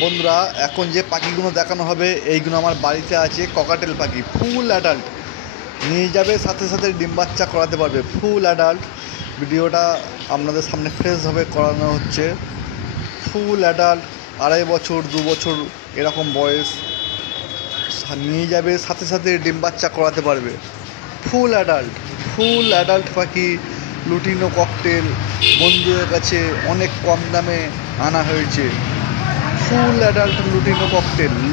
বন্ধুরা, এখন যে পাখিগুলো দেখানো হবে এইগুলো আমার বাড়িতে আছে। ককাটেল পাখি ফুল অ্যাডাল্ট, নিয়ে যাবে সাথে সাথে ডিম বাচ্চা করাতে পারবে। ফুল অ্যাডাল্ট ভিডিওটা আপনাদের সামনে ফ্রেশভাবে করানো হচ্ছে। ফুল অ্যাডাল্ট, 2.5 বছর 2 বছর এরকম বয়স, নিয়ে যাবে সাথে সাথে ডিম বাচ্চা করাতে পারবে। ফুল অ্যাডাল্ট, ফুল অ্যাডাল্ট পাখি লুটিনো ককটেল বন্ধুদের কাছে অনেক কম দামে আনা হয়েছে। ফুল অ্যাডাল্ট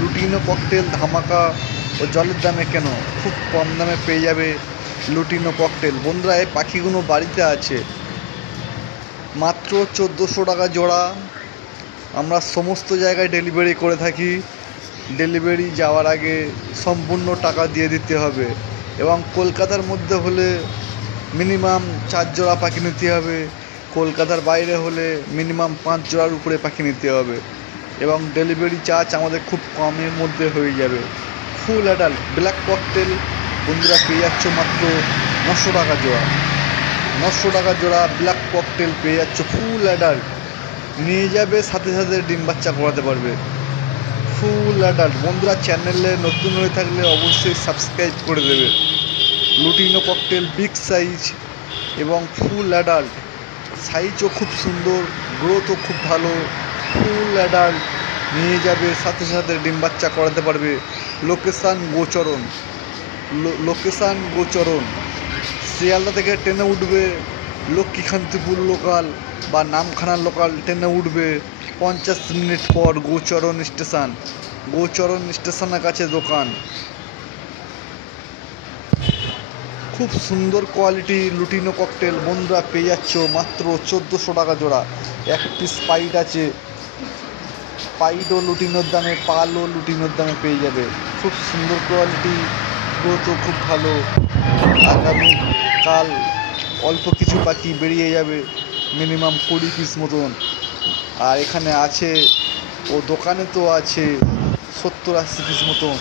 লুটিনো ককটেল ধামাকা ও জলের দামে কেন, খুব কম দামে পেয়ে যাবে লুটিনো ককটেল। বন্ধুরা, এই পাখিগুলো বাড়িতে আছে মাত্র 1400 টাকা জোড়া। আমরা সমস্ত জায়গায় ডেলিভারি করে থাকি। ডেলিভারি যাওয়ার আগে সম্পূর্ণ টাকা দিয়ে দিতে হবে, এবং কলকাতার মধ্যে হলে মিনিমাম 4 জোড়া পাখি নিতে হবে। কলকাতার বাইরে হলে মিনিমাম 5 জোড়ার উপরে পাখি নিতে হবে, এবং ডেলিভারি চার্জ আমাদের খুব কমের মধ্যে হয়ে যাবে। ফুল অ্যাডাল্ট ব্ল্যাক ককটেল বন্ধুরা পেয়ে যাচ্ছ মাত্র 900 টাকা জোড়া। 900 টাকা জোড়া ব্ল্যাক ককটেল পেয়ে যাচ্ছ ফুল অ্যাডাল্ট, নিয়ে যাবে সাথে সাথে ডিম বাচ্চা করাতে পারবে। ফুল অ্যাডাল্ট বন্ধুরা, চ্যানেলে নতুন হয়ে থাকলে অবশ্যই সাবস্ক্রাইব করে দেবে। লুটিনো ককটেল বিগ সাইজ এবং ফুল অ্যাডাল্ট, সাইজও খুব সুন্দর, গ্রোথও খুব ভালো। ফুল অ্যাডাল্ট নিয়ে যাবে সাথে সাথে ডিম বাচ্চা করাতে পারবে। লোকেশান গোচরণ শিয়ালদা থেকে ট্রেনে উঠবে, লক্ষ্মীকান্তিপুর লোকাল বা নামখানা লোকাল ট্রেনে উঠবে, 50 মিনিট পর গোচরণ স্টেশনের কাছে দোকান। খুব সুন্দর কোয়ালিটি লুটিনো ককটেল বন্ধুরা পেয়ে যাচ্ছ মাত্র 1400 টাকা জোড়া। এক পিস পাইট আছে, পাইটও লুটিনোর দামে, পালও লুটিনোর দামে পেয়ে যাবে। খুব সুন্দর কোয়ালিটি, গ্রোথও খুব ভালো। আগামীকাল অল্প কিছু পাখি বেরিয়ে যাবে, মিনিমাম 20 পিস মতন। আর এখানে আছে, ও দোকানে তো আছে 70-80 পিস মতন।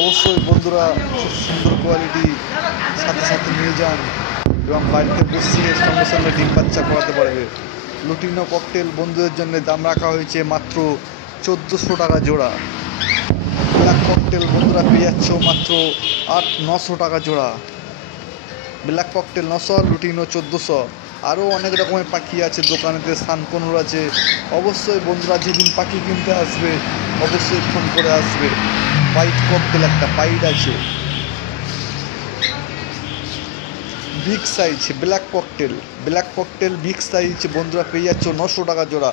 অবশ্যই বন্ধুরা, খুব সুন্দর কোয়ালিটি, সাথে সাথে নিয়ে যান এবং বাড়িতে বসিয়ে সঙ্গে সঙ্গে ডিম বাচ্চা করাতে পারবে। লুটিনো ককটেল বন্ধুদের জন্য দাম রাখা হয়েছে মাত্র 1400 টাকা জোড়া। ব্ল্যাক ককটেল বন্ধুরা পেয়ে যাচ্ছ মাত্র 900 টাকা জোড়া। Black cocktail 900, lutino 1400। আরও অনেক রকমের পাখি আছে দোকানেতে, সানকনুর আছে। অবশ্যই বন্ধুরা, যেদিন পাখি কিনতে আসবে অবশ্যই ফোন করে আসবে। পাইট ককটেল, একটা পাইট আছে big size. Black cocktail big size বন্ধুরা পেয়ে যাচ্ছ 900 টাকা জোড়া।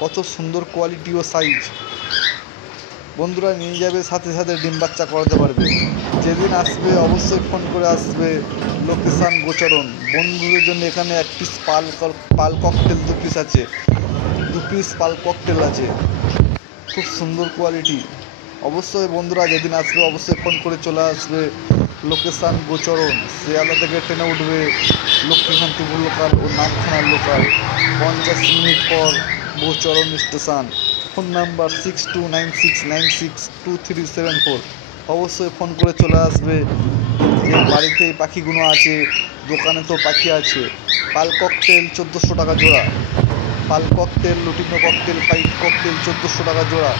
কত সুন্দর কোয়ালিটি ও সাইজ, বন্ধুরা নিয়ে যাবে সাথে সাথে ডিম বাচ্চা করাতে পারবে। যেদিন আসবে অবশ্যই ফোন করে আসবে। লোকেশান গোচরণ বন্ধুদের জন্য এখানে 1 পিস পাল ককটেল 2 পিস আছে, 2 পিস পাল ককটেল আছে, খুব সুন্দর কোয়ালিটি। অবশ্যই বন্ধুরা যেদিন আসবে অবশ্যই ফোন করে চলে আসবে। লোকেশান গোচরণ, শিয়ালদা থেকে ট্রেনে উঠবে, লক্ষ্মীকান্তিপুর লোকাল ও নামখানার লোকাল, 50 মিনিট পর গোচরণ স্টেশন। Phone number 6296962374। অবশ্যই ফোন করে চলে আসবে। যে বাড়িতে এই পাখিগুলো আছে, দোকানে তো পাখি আছে। পাল ককটেল 1400 টাকা জোড়া। Pearl cockatiel, lutino cockatiel, pied cockatiel 1400 টাকা জোড়া।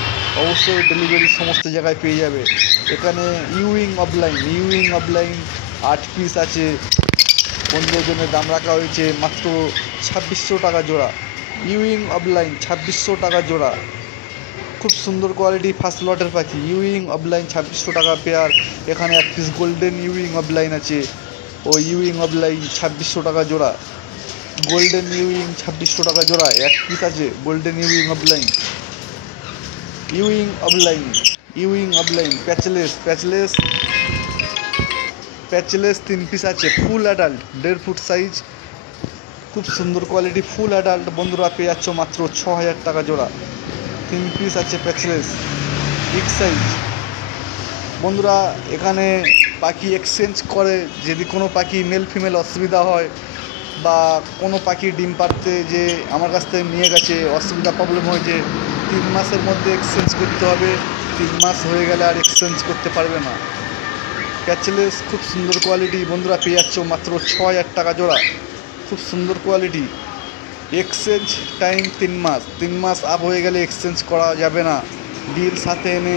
অবশ্যই ডেলিভারি সমস্ত জায়গায় পেয়ে যাবে। এখানে ইউইং অফলাইন 8 পিস আছে, বন্ধুদের জন্য দাম রাখা হয়েছে মাত্র 2600 টাকা জোড়া। ইউইং অফলাইন 2600 টাকা জোড়া। খুব সুন্দর কোয়ালিটি ফার্স্ট লটের পাখি। ইউইং অফলাইন 2600 টাকা পেয়ার। এখানে 1 পিস গোল্ডেন ইউইং অফলাইন আছে, ও ইউইং অফলাইন 2600 টাকা জোড়া। গোল্ডেন ইউইং 2600 টাকা জোড়া, 1 পিস আছে গোল্ডেন ইউইং অফলাইন প্যাচলেস 3 পিস আছে। ফুল অ্যাডাল্ট 1.5 ফুট সাইজ, খুব সুন্দর কোয়ালিটি। ফুল অ্যাডাল্ট বন্ধুরা পেয়ে যাচ্ছ মাত্র 6000 টাকা জোড়া। 3 পিস আছে প্যাচলেস বিগ সাইজ। বন্ধুরা এখানে পাখি এক্সচেঞ্জ করে, যদি কোনো পাখি মেল ফিমেল অসুবিধা হয়, বা কোনো পাখি ডিম পাড়তে যে আমার কাছ থেকে নিয়ে গেছে, অসুবিধা প্রবলেম হয়েছে, 3 মাসের মধ্যে এক্সচেঞ্জ করতে হবে। 3 মাস হয়ে গেলে আর এক্সচেঞ্জ করতে পারবে না। প্যাচলেস খুব সুন্দর কোয়ালিটি বন্ধুরা পেয়ে যাচ্ছ মাত্র 6000 টাকা জোড়া। খুব সুন্দর কোয়ালিটি। এক্সচেঞ্জ টাইম 3 মাস, 3 মাস আপ হয়ে গেলে এক্সচেঞ্জ করা যাবে না। বিল সাথে এনে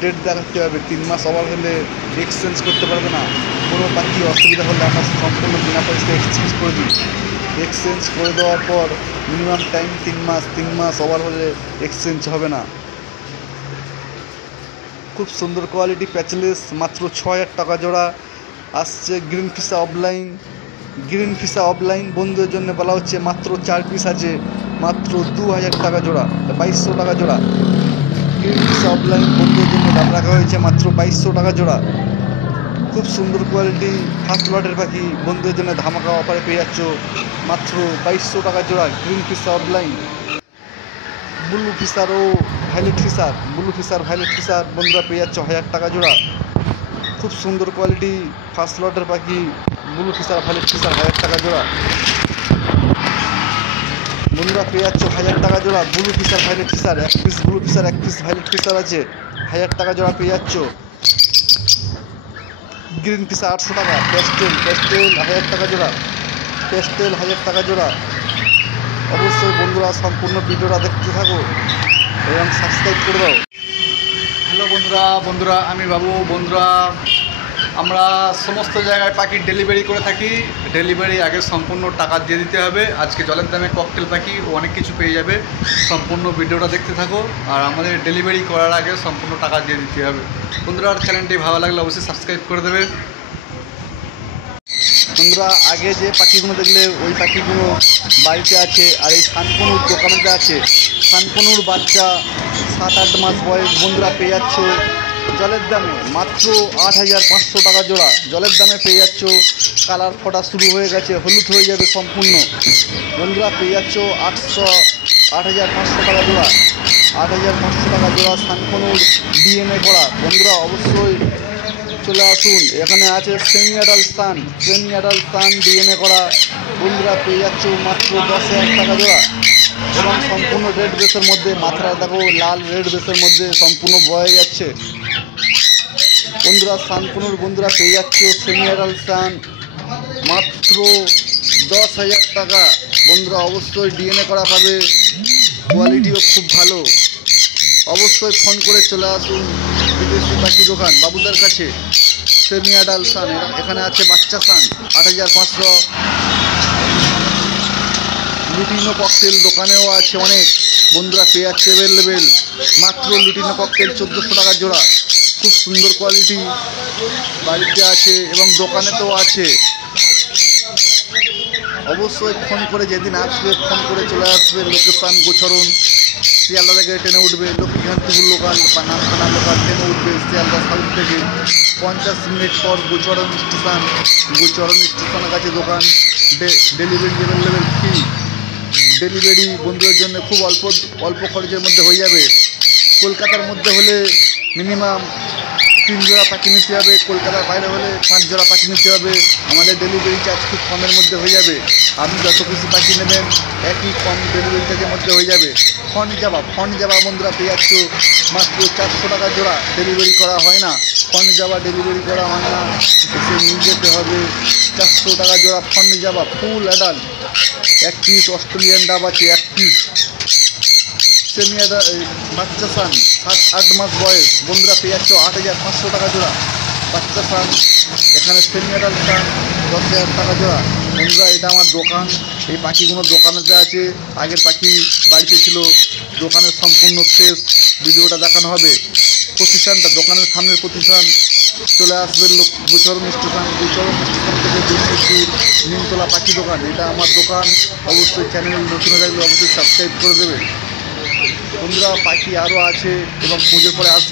ডেট দেখাতে হবে। 3 মাস ওভার হলে এক্সচেঞ্জ করতে পারবে না। কোনো পাখি অসুবিধা হলে আমরা সম্পূর্ণ বিনা পয়সায় এক্সচেঞ্জ করে দিই। এক্সচেঞ্জ করে দেওয়ার পর মিনিমাম টাইম 3 মাস, 3 মাস ওভার হলে এক্সচেঞ্জ হবে না। খুব সুন্দর কোয়ালিটি প্যাচলেস, মাত্র 6,000 টাকা জোড়া আসছে। Green Fischer offline, green Fischer offline বন্ধুদের জন্য বলা হচ্ছে মাত্র 4 পিস আছে, মাত্র 2,000 টাকা জোড়া, 2,200 টাকা জোড়া। গ্রিন ফিশা অফলাইন বন্ধুদের জন্য দাম রাখা হয়েছে মাত্র 2,200 টাকা জোড়া। খুব সুন্দর কোয়ালিটি ফার্স্ট লটের পাখি বন্ধুদের জন্য ধামাকা অফারে পেয়ে যাচ্ছ মাত্র 2,200 টাকা জোড়া। Green Fischer opaline, blue Fischer ও violet Fischer, blue Fischer violet Fischer বন্ধুরা পেয়ে যাচ্ছ 1,000 টাকা জোড়া। খুব সুন্দর কোয়ালিটি ফার্স্ট লটের পাখি ব্লু ফিশার ভায়োলেট ফিশার 1,000 টাকা জোড়া বন্ধুরা পেয়ে যাচ্ছ 1,000 টাকা জোড়া। Blue Fischer violet Fischer 1 piece blue Fischer 1 piece violet Fischer আছে, 1,000 টাকা জোড়া পেয়ে যাচ্ছ। গ্রিন ফিশার 800 টাকা, প্যাস্টেল 1,000 টাকা জোড়া, প্যাস্টেল 1,000 টাকা জোড়া। অবশ্যই বন্ধুরা সম্পূর্ণ ভিডিওটা দেখতে থাকো এবং সাবস্ক্রাইব করে দাও। হ্যালো বন্ধুরা আমি বাবু। বন্ধুরা আমরা সমস্ত জায়গায় পাখির ডেলিভারি করে থাকি। ডেলিভারি আগে সম্পূর্ণ টাকা দিয়ে দিতে হবে। আজকে জলের দামে ককটেল পাখি ও অনেক কিছু পেয়ে যাবে। সম্পূর্ণ ভিডিওটা দেখতে থাকো আর আমাদের ডেলিভারি করার আগে সম্পূর্ণ টাকা দিয়ে দিতে হবে। বন্ধুরা চ্যানেলটি ভালো লাগলে অবশ্যই সাবস্ক্রাইব করে দেবে। বন্ধুরা আগে যে পাখিগুলো দেখলে ওই পাখিগুলো বাড়িতে আছে, আর এই শানকনুর দোকানেতে আছে। শানকনুর বাচ্চা 7-8 মাস বয়স বন্ধুরা পেয়ে যাচ্ছ জলের দামে মাত্র 8,500 টাকা জোড়া। জলের দামে পেয়ে যাচ্ছ। কালার ফোটা শুরু হয়ে গেছে, হলুদ হয়ে যাবে সম্পূর্ণ। বন্ধুরা পেয়ে যাচ্ছ 8,500 টাকা জোড়া, 8,500 টাকা জোড়া শানকনুর ডিএনএ করা। বন্ধুরা অবশ্যই চলে আসুন। এখানে আছে সেমি অ্যাডাল্ট সান, সেমি অ্যাডাল্ট সান ডিএনএ করা বন্ধুরা পেয়ে যাচ্ছ মাত্র 10,000 টাকা জোড়া এবং সম্পূর্ণ রেড বেসের মধ্যে। মাথাটা দেখো লাল রেড বেসের মধ্যে সম্পূর্ণ বয়ে যাচ্ছে বন্ধুরা। শানকনুর বন্ধুরা পেয়ে যাচ্ছ সেমি অ্যাডাল্ট সান মাত্র 10,000 টাকা। বন্ধুরা অবশ্যই ডিএনএ করা পাবে, কোয়ালিটিও খুব ভালো। অবশ্যই ফোন করে চলে আসুন বিদেশি পাখি দোকান বাবুদার কাছে। সেমি অ্যাডাল্ট সান, এখানে আছে বাচ্চা সান 8,500। লুটিনো ককটেল দোকানেও আছে অনেক বন্ধুরা পেয়ে যাচ্ছে অ্যাভেলেবেল মাত্র লুটিনো ককটেল 1,400 টাকা জোড়া। খুব সুন্দর কোয়ালিটি বাড়িতে আছে এবং দোকানেতেও আছে। অবশ্যই ফোন করে যেদিন আসবে ফোন করে চলে আসবে। লোকেশান গোচরণ, শিয়ালদা থেকে ট্রেনে উঠবে, লক্ষ্মীকান্তপুর লোকাল বা নামখানা লোকাল ট্রেনে উঠবে শিয়ালদা সাউথ থেকে। 50 মিনিট পর গোচরণ স্টেশন, গোচরণ স্টেশনের কাছে দোকান। Delivery available free. ডেলিভারি বন্ধুদের জন্য খুব অল্প খরচের মধ্যে হয়ে যাবে। কলকাতার মধ্যে হলে মিনিমাম 3 জোড়া পাখি নিতে হবে, কলকাতার বাইরে হলে 5 জোড়া পাখি নিতে হবে। আমাদের ডেলিভারি চার্জ খুব কমের মধ্যে হয়ে যাবে। আপনি যত কিছু পাখি নেবেন একই কম ডেলিভারি চার্জের মধ্যে হয়ে যাবে। ফন যাবা বন্ধুরা পেয়ে যাচ্ছ মাত্র 400 টাকা জোড়া। ডেলিভারি করা হয় না, ফন যাবা ডেলিভারি করা হয় না, এসে নিয়ে যেতে হবে। 400 টাকা জোড়া ফন যাবা ফুল অ্যাডাল্ট। 1 পিস অস্ট্রেলিয়ান ডাব আছে, 1 পিস। সেমি বাচ্চা সান 7-8 মাস বয়স বন্ধুরা পেয়ে যাচ্ছ 8,500 টাকা জোড়া বাচ্চা সান। এখানে সেমি অ্যাডাল্ট সান 10,000 টাকা জোড়া। বন্ধুরা এটা আমার দোকান, এই পাখিগুলো দোকানেতে আছে। আগের পাখি বাড়িতে ছিল, দোকানের সম্পূর্ণ ফ্রেশ ভিডিওটা দেখানো হবে। প্রতিষ্ঠানটা দোকানের সামনের প্রতিষ্ঠান চলে আসবে গোচরণ স্টেশন, গোচরণ স্টেশন থেকে 2 মিনিট দূর নিমতলা পাখি দোকান। এটা আমার দোকান। অবশ্যই চ্যানেল নতুন হয়ে থাকলে অবশ্যই সাবস্ক্রাইব করে দেবে বন্ধুরা। পাখি আরও আছে এবং পুজোর পরে আসবে।